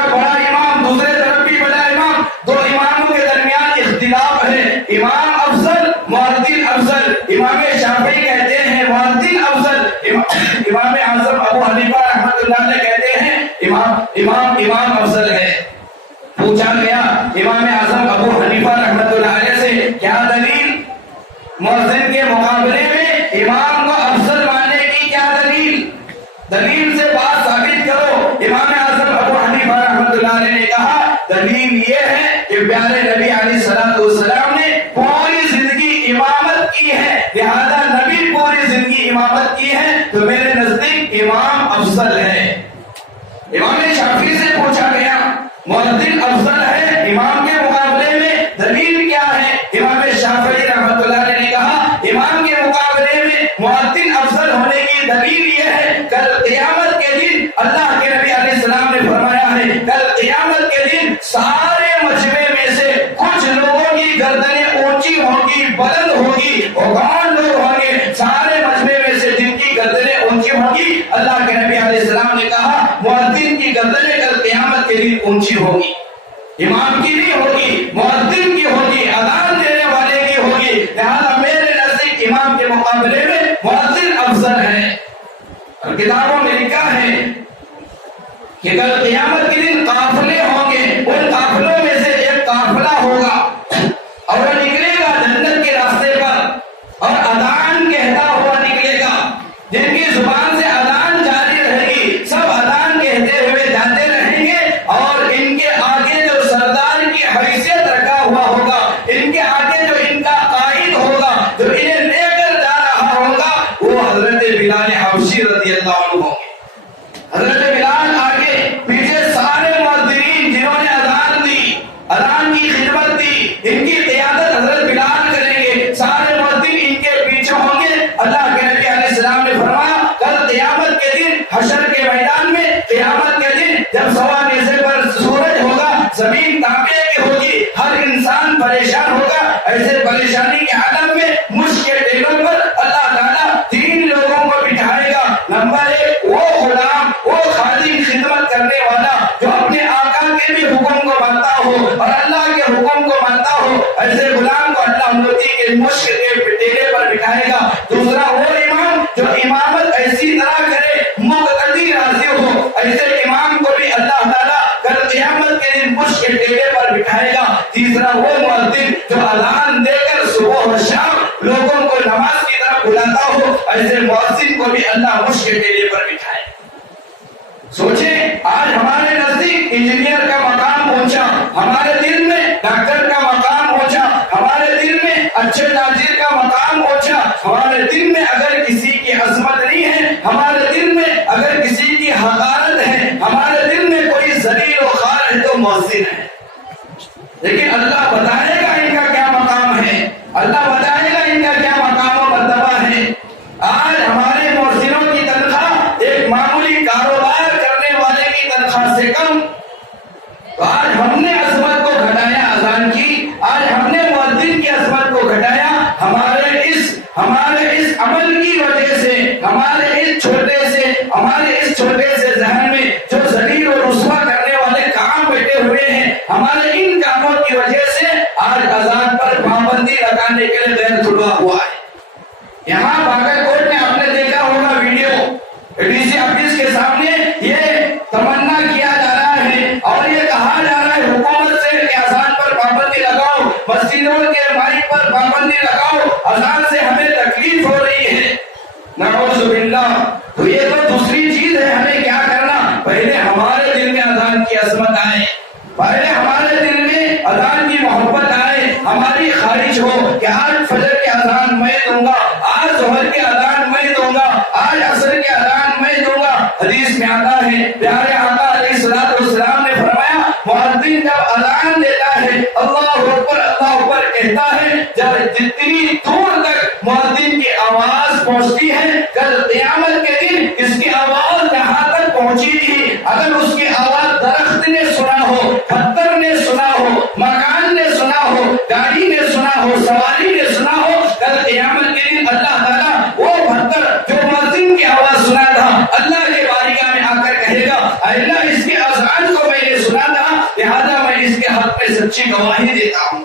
طرف بڑا امام، دوسرے طرف بھی بڑا امام، دو اماموں کے درمیان اختلاف ہے، امام افضل مؤذن افضل، امام شافعی کہتے ہیں مؤذن افضل، امام اعظم ابو حنیفہ رحمۃ اللہ علیہ کہتے ہیں امام افضل ہے۔ پوچھا گیا امام اعظم ابو حنیفہ رحمۃ اللہ علیہ سے کیا دلیل مؤذن کے مقابلے میں امام کو افضل ماننے کی، کیا دلیل سے بات ثابت کرو۔ امام اعظم ابو حنیفہ رحمۃ اللہ علیہ نے کہا دلیل یہ ہے کہ پیارے نبی علیہ الصلوۃ والسلام نے پوری زندگی امامت کی ہے، لہذا نبی پوری زندگی امامت کی ہے تو میرے نزدیک امام افضل ہے۔ امام شافعی سے پوچھا گیا مؤذن افضل ہے امام کے مقابلے میں، دلیل کیا ہے؟ امام شافعی رحمۃ اللہ علیہ نے کہا امام کے مقابلے میں مؤذن افضل ہونے کی دلیل یہ ہے کل قیامت کے دن اللہ کے نبی علیہ السلام نے فرمایا ہے کل قیامت کے دن سارے مجمع میں سے کچھ لوگوں کی گردنیں اونچی ہوگی، بلند ہوگی، وہ کون لوگ ہوں گے؟ سارے مجمع میں سے جن کی گردنیں اونچی ہوگی، اللہ کے نبی علیہ السلام نے کہا مؤذن کی گردنیں کل قیامت کے دن اونچی ہوگی، امام کی نہیں ہوگی، مؤذن کی ہوگی، اذان دینے والے کی ہوگی، لہذا میرے نزدیک امام کے مقابلے میں مؤذن افضل ہے۔ اور کتابوں میں لکھا ہے کہ کل قیامت کے دن قافلے ہوں گے، ان قافلوں میں سے ایک قافلہ ہوگا اور وہ نکلے گا جنت کے راستے پر اور اذان کہتا ہوا نکلے گا، جن کی زبان سے اذان جاری رہے گی، سب اذان کہتے ہوئے جاتے رہیں گے اور ان کے آگے جو سردار کی حیثیت رکھا ہوا ہوگا، ان کے آگے جو ان کا قائد ہوگا، جو انہیں لے کر جا رہا ہوگا، وہ حضرت بلال حبشی رضی اللہ عنہ ہوں گے۔ حضرت بلال آگے، پیچھے سارے مؤذنین جنہوں نے اذان دی، اذان کی خدمت دی، ان کی قیادت حضرت بلال کریں گے، سارے مؤذن ان کے پیچھے ہوں گے۔ اللہ کے نبی علیہ السلام نے فرمایا کل قیامت کے دن حشر کے میدان میں، قیامت کے دن جب سوا نیزے پر سورج ہوگا، زمین تانبے کی ہوگی، ہر انسان پریشان ہوگا، ایسے پریشانی کے عالم میں مشک کے ٹیلوں پر اللہ تعالیٰ تین لوگوں کو بٹھائے گا۔ نمبر ایک وہ غلام، وہ خادم خدمت کرنے والا جو اپنے آقا کے بھی حکم کو مانتا ہو اور اللہ کے حکم کو مانتا ہو، ایسے غلام کو اللہ موتی کے مشک کے ٹیلے پر بٹھائے گا۔ دوسرا وہ امام جو امامت ایسی طرح کرے مقتدی راضی ہو، ایسے امام کو بھی اللہ تعالیٰ کل قیامت کے دن مشک کے ٹیلے پر بٹھائے گا۔ تیسرا وہ مؤذن جو اذان دے کر صبح و شام لوگوں کو نماز کی طرف بلاتا ہو، ایسے مؤذن کو بھی اللہ مشک کے ٹیلے پر بٹھائے۔ سوچیں آج ہمارے نزدیک انجینئر کا مقام پہنچا، ہمارے دل میں ڈاکٹر کا مقام پہنچا، ہمارے دل میں اچھے تاجر کا مقام پہنچا، ہمارے دل میں اگر کسی کی عظمت نہیں ہے، ہمارے دل میں اگر کسی کی حقارت ہے، ہمارے دل میں کوئی ذلیل و خوار ہے تو مؤذن ہے۔ لیکن اللہ بتائے گا ان کا کیا مقام ہے، اللہ بتائے گا ان کا کیا مقام و مرتبہ ہے۔ آج ہمارے مؤذنوں کی تنخواہ ایک معمولی کاروبار کرنے والے کی تنخواہ سے کم، تو آج ہم نے عظمت کو گھٹایا اذان کی، آج ہم نے مؤذن کی عظمت کو گھٹایا۔ ہمارے اس عمل کی وجہ سے، ہمارے اس چھوٹے سے ذہن میں جو ذلیل و رسوا کرنے والے کام بیٹھے ہوئے ہیں، ہمارے ان کاموں کی وجہ سے آج اذان پر پابندی لگانے کے لیے غیر چھڑوا ہوا ہے۔ یہاں باقر کوٹ میں آپ نے دیکھا ہوگا ویڈیو، ڈی سی آفس کے سامنے یہ تمنا کیا جا رہا ہے اور یہ کہا جا رہا ہے حکومت سے کہ اذان پر پابندی لگاؤ، مسجدوں کے مائک پر پابندی لگاؤ، اذان سے ہمیں تکلیف ہو رہی ہے۔ نعوذ باللہ۔ تو یہ تو دوسری چیز ہے، ہمیں کیا کرنا؟ پہلے ہمارے دل میں اذان کی عظمت آئے، پہلے ہمارے دل میں اذان کی محبت آئے، ہماری خواہش ہو کہ آج فجر کی اذان میں دوں گا، آج ظہر کی اذان میں دوں گا، آج عصر کی اذان میں دوں گا۔ حدیث میں آتا ہے پیارے آقا علیہ الصلوۃ والسلام نے فرمایا مؤذن جب اذان دیتا ہے اللہ اکبر اللہ اکبر کہتا ہے، جب جتنی دور تک مؤذن کی آواز پہنچتی ہے، کل قیامت کے دن اس کی آواز یہاں تک پہنچی تھی، اگر اس کی آواز درخت نے سنا ہو، پتھر نے سنا ہو، مکان نے سنا ہو، گاڑی نے سنا ہو، سواری نے سنا ہو، کل قیامت کے دن اللہ تعالیٰ وہ پتھر جو مؤذن کی آواز سنا تھا اللہ کے بارگاہ میں آ کر کہے گا اللہ اس کی اذان کو میں نے سنا سچی گواہی دیتا ہوں۔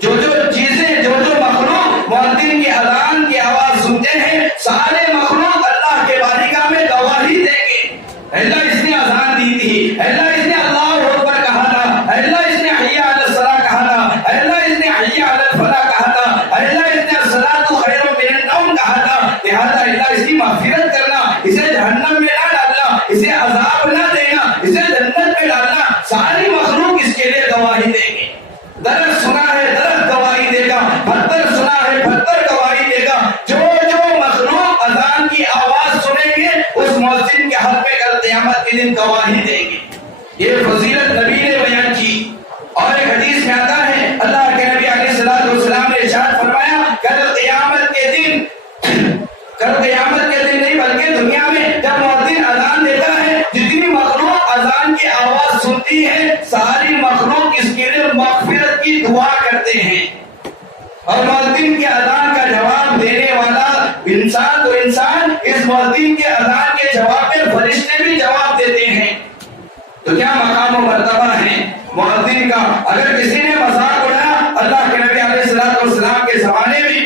جو چیزیں جو مخلوق مؤذن کی اذان کی آواز سنتے ہیں، سارے مخلوق اللہ کے بارگاہ میں گواہی دیں گے، اللہ اس نے اذان دی تھی، اللہ اس نے اللہ اکبر کہا تھا، اللہ اس نے حی علی الصلاۃ کہا تھا، اللہ اس نے حی علی الفلاح کہا تھا، اللہ اس نے الصلاۃ خیر من النوم کہا تھا، لہذا اللہ اس کی مغفرت کرنا، اسے جہنم میں نہ ڈالنا، اسے عذاب نہ دینا، اسے جنت میں ڈالنا، ساری مخلوق اس کے لیے گواہی دیں گے۔ درخت سنا ہے درخت گواہی دے گا، پتھر سنا ہے پتھر گواہی دے گا، جو مخلوق اذان کی آواز سنیں گے اس مؤذن کے حق میں کل قیامت کے دن گواہی دیں گے۔ یہ فضیلت نبی نے بیان کی، اور ایک حدیث میں آتا ہے اللہ کے نبی علیہ الصلوۃ والسلام نے ارشاد فرمایا کل قیامت کے دن نہیں بلکہ دنیا میں جب مؤذن اذان دیتا ہے، جتنی مخلوق اذان کی آواز سنتی ہے ساری مخلوق اس کے لیے مغفرت کی دعا کرتے ہیں، اور مؤذن کے اذان کا جواب دینے والا انسان تو انسان، اس مؤذن کے اذان کے جواب پہ فرشتے بھی جواب دیتے ہیں۔ تو کیا مقام و مرتبہ ہے مؤذن کا۔ اگر کسی نے مذاق اڑایا، اللہ کے نبی علیہ الصلوۃ والسلام کے زمانے میں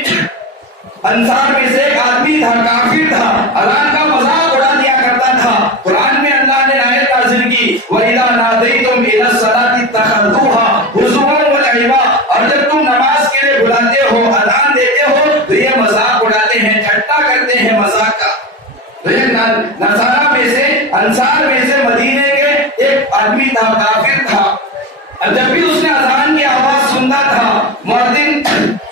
انصار میں سے ایک آدمی تھا، کافر تھا، اذان کا مذاق اڑا دیا کرتا تھا۔ قرآن میں اللہ نے آیت نازل کی وَإِذَا نَادَيْتُمْ إِلَى الصَّلَاةِ اتَّخَذُوهَا هُزُوًا وَلَعِبًا، اور جب تم نماز کے لیے بلاتے ہو، اذان دیتے ہو، تو یہ مذاق اڑاتے ہیں، ٹھٹا کرتے ہیں مذاق کا۔ تو یہ نصارہ میں سے، انصار میں سے مدینے کے ایک آدمی تھا، کافر تھا، جب بھی اس نے اذان کی آواز سنتا تھا، مؤذن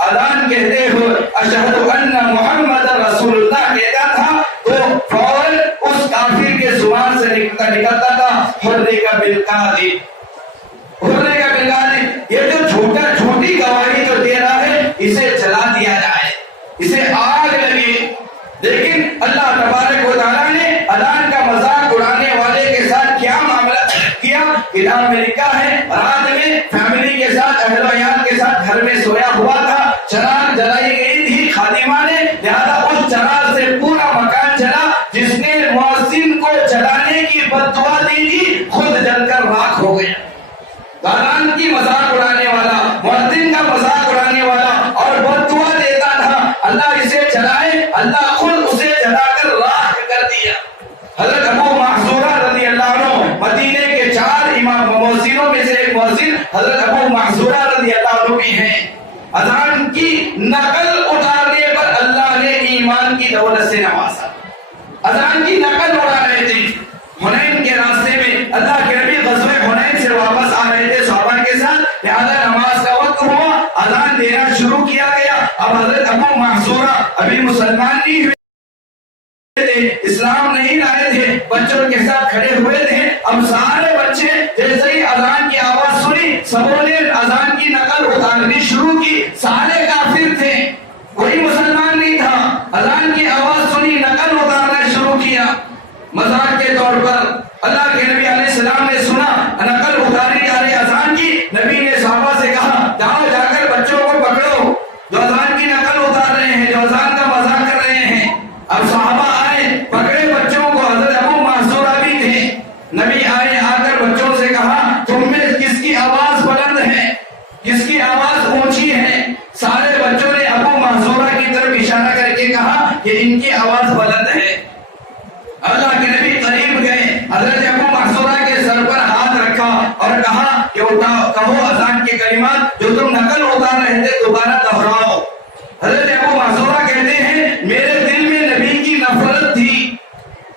اذان کہتے ہوئے اشہد ان محمد رسول اللہ کہتا تھا، تو فوراً اس کافر کے زبان سے نکلتا تھا حرے کا بالقاضی، حرے کا بالقاضی، یہ جو چھوٹی گواہی جو دے رہا ہے اسے جلا دیا جائے، اسے آگ لگے۔ لیکن اللہ تبارک و تعالیٰ نے اذان کا مذاق اڑانے والے کے ساتھ کیا معاملہ کیا کہ امریکہ ہے، رات میں فیملی کے ساتھ، اہل و عیال کے ساتھ گھر میں سویا ہوا تھا، چراغ جلائی گئی تھی خادمہ نے، لہذا اس چراغ سے پورا مکان جلا، جس نے مؤذن کو جلانے کی بد دعا دی تھی خود جل کر راکھ ہو گیا۔ اذان کی مذاق اڑانے والا، مؤذن کا مذاق اڑانے والا اور بد دعا دیتا تھا، اللہ اسے جلائے، اللہ خود اسے جلا کر راکھ کر دیا۔ حضرت ابو محذورہ رضی اللہ عنہ مدینے کے 4 امام مؤذنوں میں سے ایک مؤذن حضرت ابو محذورہ رضی اللہ عنہ بھی ہیں۔ اذان کی نقل اتارنے پر اللہ نے ایمان کی دولت سے نوازا، اذان کی نقل اڑا رہے تھے۔ حنین کے راستے میں اللہ کے نبی غزوہ حنین سے واپس آ رہے تھے صحابہ کے ساتھ، لہذا نماز کا وقت ہوا، اذان دینا شروع کیا گیا۔ اب حضرت ابو محذورہ ابھی مسلمان نہیں ہوئے تھے، اسلام نہیں لائے تھے، بچوں کے ساتھ کھڑے ہوئے تھے۔ اب سارے بچے جیسے ہی اذان کی آواز سنی، سبوں نے اذان کی نقل اتارنی شروع کی، سارے کافر تھے، کوئی مسلمان نہیں تھا۔ اذان کی آواز سنی، نقل اتارنا شروع کیا، مذاق کے طور پر۔ اللہ کے نبی علیہ السلام نے سنا نقل اتاری جا رہی اذان کی، نبی نے صحابہ سے کہا جاؤ جا کر بچوں کو پکڑو جو اذان کی نقل اتار رہے ہیں، جو اذان کا مذاق کر رہے ہیں۔ اب صحابہ آئے، پکڑے بچوں کو، حضرت ابو محذورہ بھی تھے۔ نبی آئے، آ کر بچوں سے کہا تم میں کس کی آواز بلند ہے، کس کی آواز اونچی ہے؟ سارے بچوں نے ابو محذورہ کی طرف اشارہ کر کے کہا کہ ان کی آواز بلند ہے۔ اللہ کے نبی قریب گئے، حضرت ابو محذورہ کے سر پر ہاتھ رکھا اور کہا کہ کہو اذان کے کلمات جو تم نقل اتار رہے تھے دوبارہ دہراؤ۔ حضرت ابو محذورہ کہتے ہیں میرے دل میں نبی کی نفرت تھی،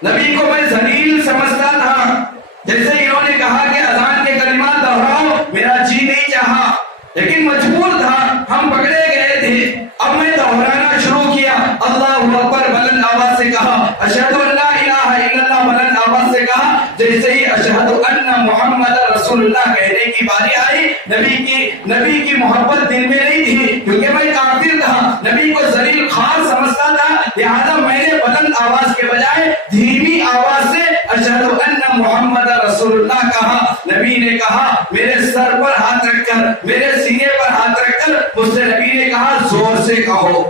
نبی کو میں ذلیل سمجھتا تھا، جیسے انہوں نے کہا کہ اذان کے کلمات دہراؤ میرا جی نہیں چاہا، لیکن مجبور تھا، ہم پکڑے گئے تھے۔ اب میں دہرانا شروع کیا، اللہ اکبر بلند آواز سے کہا، اشہد ان لا الہ الا اللہ بلند آواز سے کہا، جیسے ہی اشہد ان محمد رسول اللہ کہنے کی باری آئی، نبی کی محبت دل میں نہیں تھی، کیونکہ میں کافر تھا، نبی کو ذلیل خار سمجھتا تھا، لہذا میں نے بلند آواز کے بجائے دھیمی آواز سے اشہد ان محمد رسول اللہ کہا۔ نبی نے کہا میرے سر پر ہاتھ رکھ کر، میرے سینے پر ہاتھ رکھ کر مجھ سے نبی نے کہا زور سے کہو۔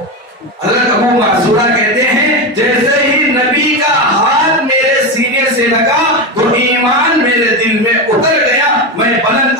حضرت ابو محذورہ کہتے ہیں جیسے ہی نبی کا ہاتھ میرے سینے سے لگا تو ایمان میرے دل میں اتر گیا، میں بلند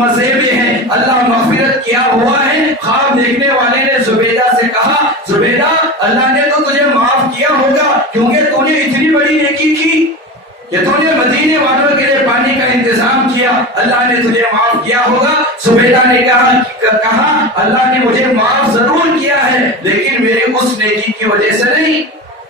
مزے میں ہے، اللہ مغفرت کیا ہوا ہے۔ خواب دیکھنے والے نے زبیدہ سے کہا زبیدہ اللہ نے تو تجھے معاف کیا ہوگا کیونکہ تو نے اتنی بڑی نیکی کی کہ تو نے مدینے والوں کے لیے پانی کا انتظام کیا، اللہ نے تجھے معاف کیا ہوگا۔ زبیدہ نے کہا اللہ نے مجھے معاف ضرور کیا ہے لیکن میرے اس نیکی کی وجہ سے نہیں،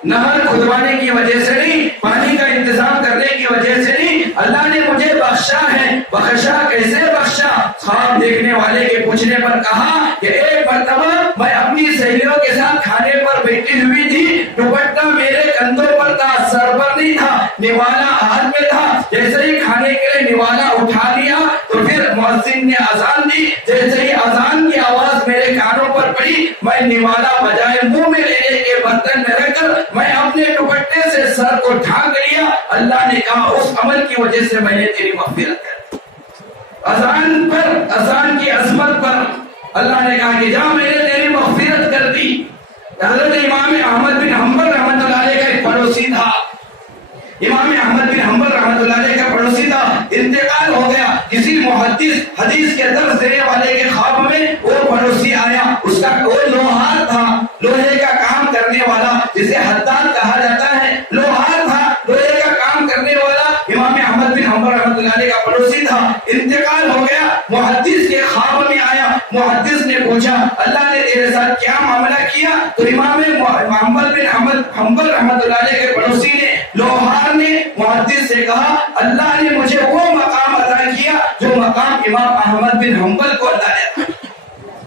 نہر کھدوانے کی وجہ سے نہیں، پانی کا انتظام کرنے کی وجہ سے نہیں، اللہ نے مجھے بخشا ہے۔ بخشا کیسے بخشا؟ خواب دیکھنے والے کے پوچھنے پر کہا کہ ایک مرتبہ میں اپنی سہیلیوں کے ساتھ کھانے پر بیٹھی ہوئی تھی، دوپٹہ میرے کندھوں پر تھا، سر پر نہیں تھا، نوالا ہاتھ میں تھا، جیسے ہی کھانے کے لیے نوالا اٹھا لیا تو پھر مؤذن نے اذان دی، جیسے ہی اذان کی آواز میرے کانوں پر پڑی میں نوالا بجائے منہ میں لینے کے برتن میں رکھ کر میں اپنے دوپٹے سے سر کو ڈھانک لیا۔ اللہ نے کہا اس عمل کی وجہ سے میں نے تیری مغفرت کر دی۔ اذان پر، اذان کی عظمت پر اللہ نے کہا کہ جا میں نے تیری مغفرت کر دی۔ حضرت امام احمد بن حنبل رحمۃ اللہ علیہ کا ایک پڑوسی تھا، امام احمد بن حنبل رحمۃ اللہ علیہ کا پڑوسی تھا، انتقال ہو گیا۔ کسی محدث حدیث کے درس دینے والے کے خواب میں وہ پڑوسی آیا، اس کا وہ لوہار تھا، لوہے کا کام کرنے والا جسے حداد کہا جاتا ہے، لوہار تھا، لوہے کا کام کرنے والا امام احمد بن حنبل رحمۃ اللہ علیہ کا پڑوسی تھا، انتقال ہو گیا۔ محدث کے خواب میں آیا، محدث نے پوچھا اللہ نے تیرے ساتھ کیا معاملہ کیا؟ تو امام احمد بن حنبل رحمۃ اللہ علیہ کے پڑوسی نے، لوہار نے محدث سے کہا اللہ نے مجھے وہ مقام عطا کیا جو مقام امام احمد بن حنبل کو عطا کیا۔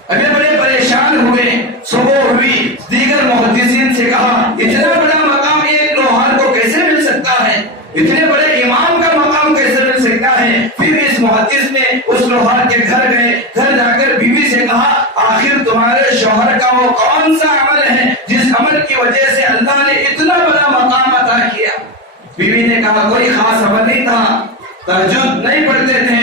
ابھی بڑے پریشان ہوئے، صبح ہوئی، دیگر محدثین سے کہا اتنا بڑا مقام ایک لوہار کو کیسے مل سکتا ہے، اتنے بڑے امام کا مقام کیسے مل سکتا ہے؟ پھر اس محدث نے اس لوہار کے گھر گئے، گھر جا کر بیوی سے کہا آخر تمہارے شوہر کا وہ کون سا عمل ہے جس عمل کی وجہ سے اللہ نے اتنا بڑا مقام عطا کیا؟ بیوی نے کہا کوئی خاص عمل نہیں تھا، تہجد نہیں پڑھتے تھے،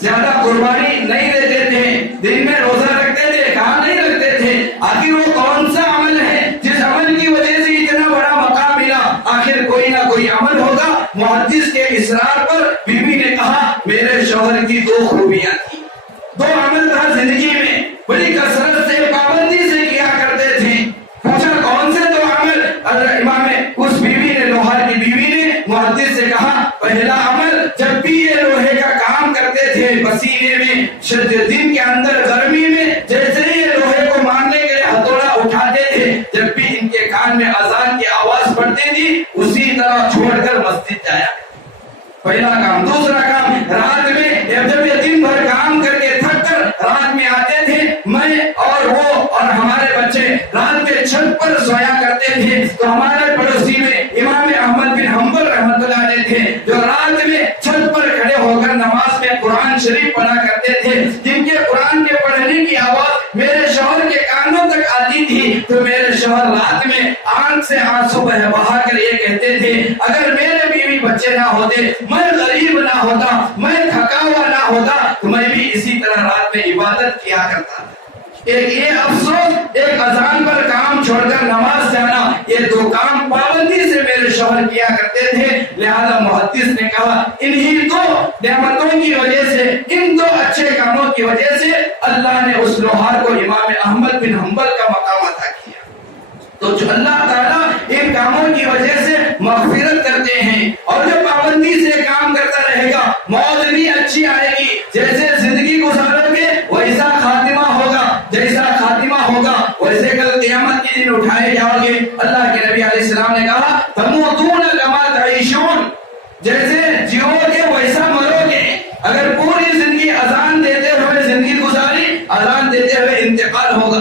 زیادہ قربانی نہیں دیتے تھے، دن میں روزہ رکھتے تھے، کہاں نہیں رکھتے تھے، آخر وہ کون سا عمل ہے جس عمل کی وجہ سے اتنا بڑا مقام ملا؟ آخر کوئی نہ کوئی عمل ہوگا۔ محدث کے اصرار پر بیوی نے کہا میرے شوہر کی دو خوبیاں تھی، دو عمل تھا زندگی میں، بڑی کثرت سے پابندی سے کیا کرتے تھے۔ پوچھا کون سے دو عمل؟ امام اس بیوی نے، لوہار کی بیوی نے محدث سے کہا پہلا عمل جب بھی یہ لوہے کا کام کرتے تھے پسینے میں، دن کے اندر گرمی میں جیسے ہی یہ لوہے کو مارنے کے لیے ہتھوڑا اٹھاتے تھے، جب بھی ان کے کان میں اذان کی آواز پڑتی تھی اسی طرح چھوڑ کر مسجد جایا، پہلا کام۔ دوسرا کام رات میں جب یہ دن بھر کام کر کے تھک کر رات میں آتے تھے، میں اور وہ اور ہمارے بچے رات میں چھت پر سویا کرتے تھے، تو ہمارے پڑوسی میں امام احمد بن حنبل رحمۃ اللہ علیہ تھے جو رات میں چھت پر کھڑے ہو کر نماز میں قرآن شریف پڑھا کرتے تھے، جن کے قرآن کے پڑھنے کی آواز میرے شوہر کے کانوں تک آتی تھی، تو میرے شوہر رات میں آنکھ سے آنسو بہا کر یہ کہتے تھے اگر میرے بیوی بچے نہ ہوتے، میں غریب نہ ہوتا، میں تھکا ہوا نہ ہوتا تو میں بھی اسی طرح رات میں عبادت کیا کرتا تھا۔ ایک یہ افسوس، ایک اذان پر کام چھوڑ کر نماز جانا، یہ دو کام پابندی سے میرے شوہر کیا کرتے تھے۔ لہذا محدث نے کہا انہی دو نعمتوں کی وجہ سے، ان دو اچھے کاموں کی وجہ سے اللہ نے اس لوہار کو امام احمد بن حنبل کا مقام عطا کیا۔ تو جو اللہ تعالیٰ ان کاموں کی وجہ سے مغفرت کرتے ہیں، اور جو پابندی سے کام کرتا رہے گا موت بھی اچھی آئے گی، جیسے زندگی گزارو گے ویسا خاتمہ ہوگا، جیسا خاتمہ ہوگا ویسے کل قیامت کے دن اٹھائے جاؤ گے۔ اللہ کے نبی علیہ السلام نے کہا تموتون کما تعیشون، جیسے جیو گے ویسا مرو گے۔ اگر پوری زندگی اذان دیتے ہوئے زندگی گزاری، اذان دیتے ہوئے انتقال ہوگا۔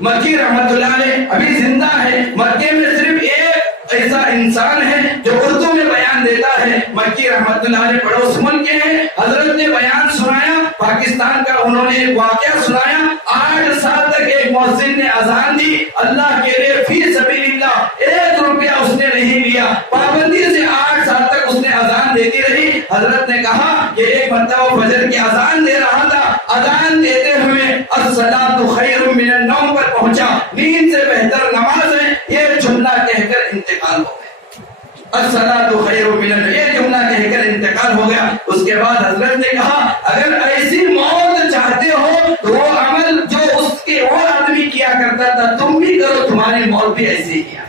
مکی رحمت اللہ علیہ ابھی زندہ ہے، مکے میں صرف ایک ایسا انسان ہے جو اردو میں بیان دیتا ہے، مکی رحمت اللہ علیہ پڑوس ملک کے ہیں، حضرت نے بیان سنایا، پاکستان کا انہوں نے ایک واقعہ سنایا، 8 سال تک ایک مؤذن نے اذان دی، اللہ کے لیے فی سبیل اللہ 1 روپیہ اس نے نہیں لیا، پابندی سے 8 سال تک اس نے اذان دیتی رہی۔ حضرت نے کہا کہ ایک مرتبہ فجر کی اذان دے رہا تھا، اذان دیتے ہوئے الصلاۃ خیر من النوم پر پہنچا، نیند سے بہتر نماز ہے، یہ جملہ کہہ کر انتقال ہو گیا۔ الصلاۃ خیر من النوم، یہ جملہ کہہ کر انتقال ہو گیا۔ اس کے بعد حضرت نے کہا اگر ایسی موت چاہتے ہو تو وہ عمل جو اس کے وہ آدمی کیا کرتا تھا تم بھی کرو، تمہاری موت بھی ایسے ہی کیا۔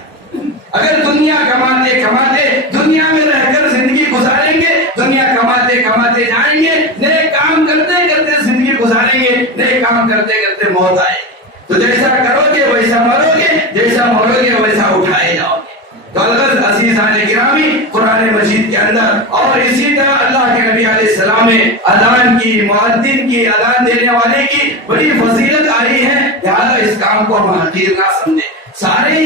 اگر دنیا کماتے کماتے دنیا میں رہ کر زندگی گزاریں گے، دنیا کماتے کماتے جائیں گے، نئے کام کرتے کرتے زندگی گزاریں گے، نئے کام کرتے کرتے موت آئے گی، تو جیسا کرو گے ویسا مرو گے، جیسا مرو گے ویسا اٹھائے جاؤ گے۔ تو الغرض عزیزان گرامی، قرآن مجید کے اندر اور اسی طرح اللہ کے نبی علیہ السلام میں اذان کی، مؤذن کی، اذان دینے والے کی بڑی فضیلت آئی ہے، لہذا اس کام کو ہم حقیر نہ سمجھیں۔ سارے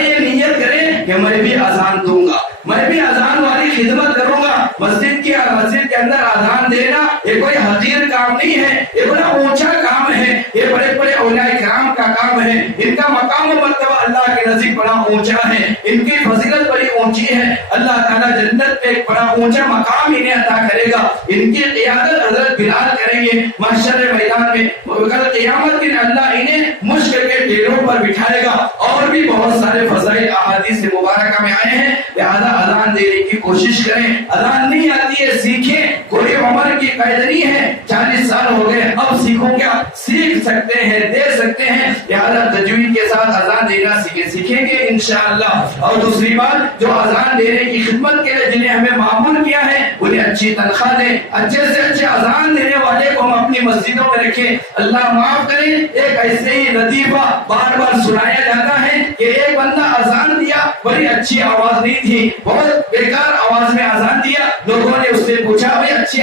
یہ نیت کریں کہ میں بھی اذان دوں گا، میں بھی اذان والی خدمت کروں گا۔ مسجد کے اندر اذان دینا یہ کوئی حقیر کام نہیں ہے، یہ بڑا اونچا کام ہے، یہ بڑے بڑے اولیاء کرام کا کام ہے، ان کا مقام و مرتبہ اللہ کے نزدیک بڑا اونچا ہے، ان کی فضیلت بڑی اونچی ہے، اللہ تعالیٰ جنت پہ ایک بڑا اونچا مقام انہیں عطا کرے گا۔ ان کی قیادت حضرت بلال کریں گے محشر میدان میں، کل قیامت دن اللہ انہیں مشک کے ڈیروں پر بٹھائے گا، اور بھی بہت سارے فضائل احادیث مبارکہ میں آئے ہیں، لہذا اذان دینے کی کوشش کریں۔ اذان نہیں آتی ہے سیکھیں، کوئی عمر کی قید نہیں ہے، 40 سال ہو گئے اب سیکھو کیا، سیکھ سکتے ہیں، دے سکتے ہیں، لہذا تجوید کے ساتھ اذان دینا سیکھیں گے انشاءاللہ۔ اور دوسری بات، جو اذان دینے کی خدمت کے لیے جنہیں ہمیں معمول کیا ہے انہیں اچھی تنخواہ دیں، اچھے سے اچھے اذان دینے والے کو ہم اپنی مسجدوں میں رکھیں۔ اللہ معاف کرے، ایک ایسے ہی لطیفہ بار بار سنایا جاتا ہے کہ ایک بندہ اذان دیا، بڑی اچھی آواز نہیں تھی، بہت بیکار آواز میں اذان دیا، لوگوں نے اس سے پوچھا بھائی اچھی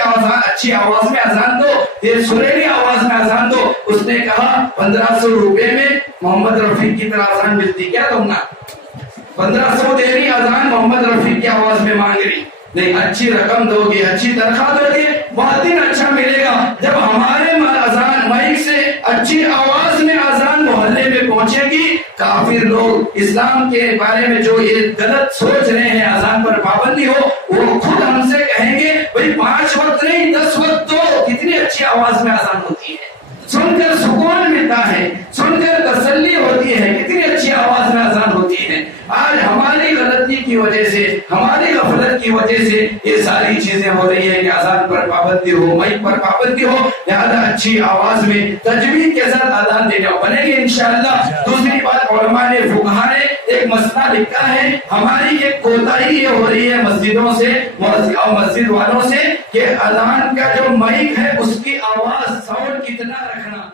آواز میں اذان دو، یہ سریلی آواز میں اذان دو۔ اس نے کہا 1500 روپے میں محمد رفیع کی طرح اذان ملتی کیا تم نا، 1500 دینی اذان محمد رفیع کی آواز میں مانگ رہی، نہیں اچھی رقم دو گے، اچھی تنخواہ دو گے، بہت دن اچھا ملے گا۔ جب ہمارے اذان مائک سے اچھی آواز میں اذان محلے میں پہنچے گی، کافر لوگ اسلام کے بارے میں جو یہ غلط سوچ رہے ہیں اذان پر پابندی ہو، وہ خود ہم سے کہیں گے بھئی 5 وقت نہیں 10 وقت دو، کتنی اچھی آواز میں اذان ہوتی ہے، سن کر سکون ملتا ہے، سن کر تسلی ہوتی ہے، کتنی اچھی آواز میں اذان ہوتی ہے۔ آج ہماری غلطی کی وجہ سے، ہماری غفلت کی وجہ سے یہ ساری چیزیں ہو رہی ہیں کہ اذان پر پابندی ہو، مائک پر پابندی ہو، لہذا اچھی آواز میں تجوید کے ساتھ اذان دینے بنے گے انشاءاللہ۔ دوسری بات، علماء نے فقہاء نے ایک مسئلہ لکھا ہے، ہماری ایک کوتاہی یہ ہو رہی ہے مسجدوں سے اور مسجد والوں سے کہ اذان کا جو مائک ہے اس کی آواز ساؤنڈ کتنا رکھنا۔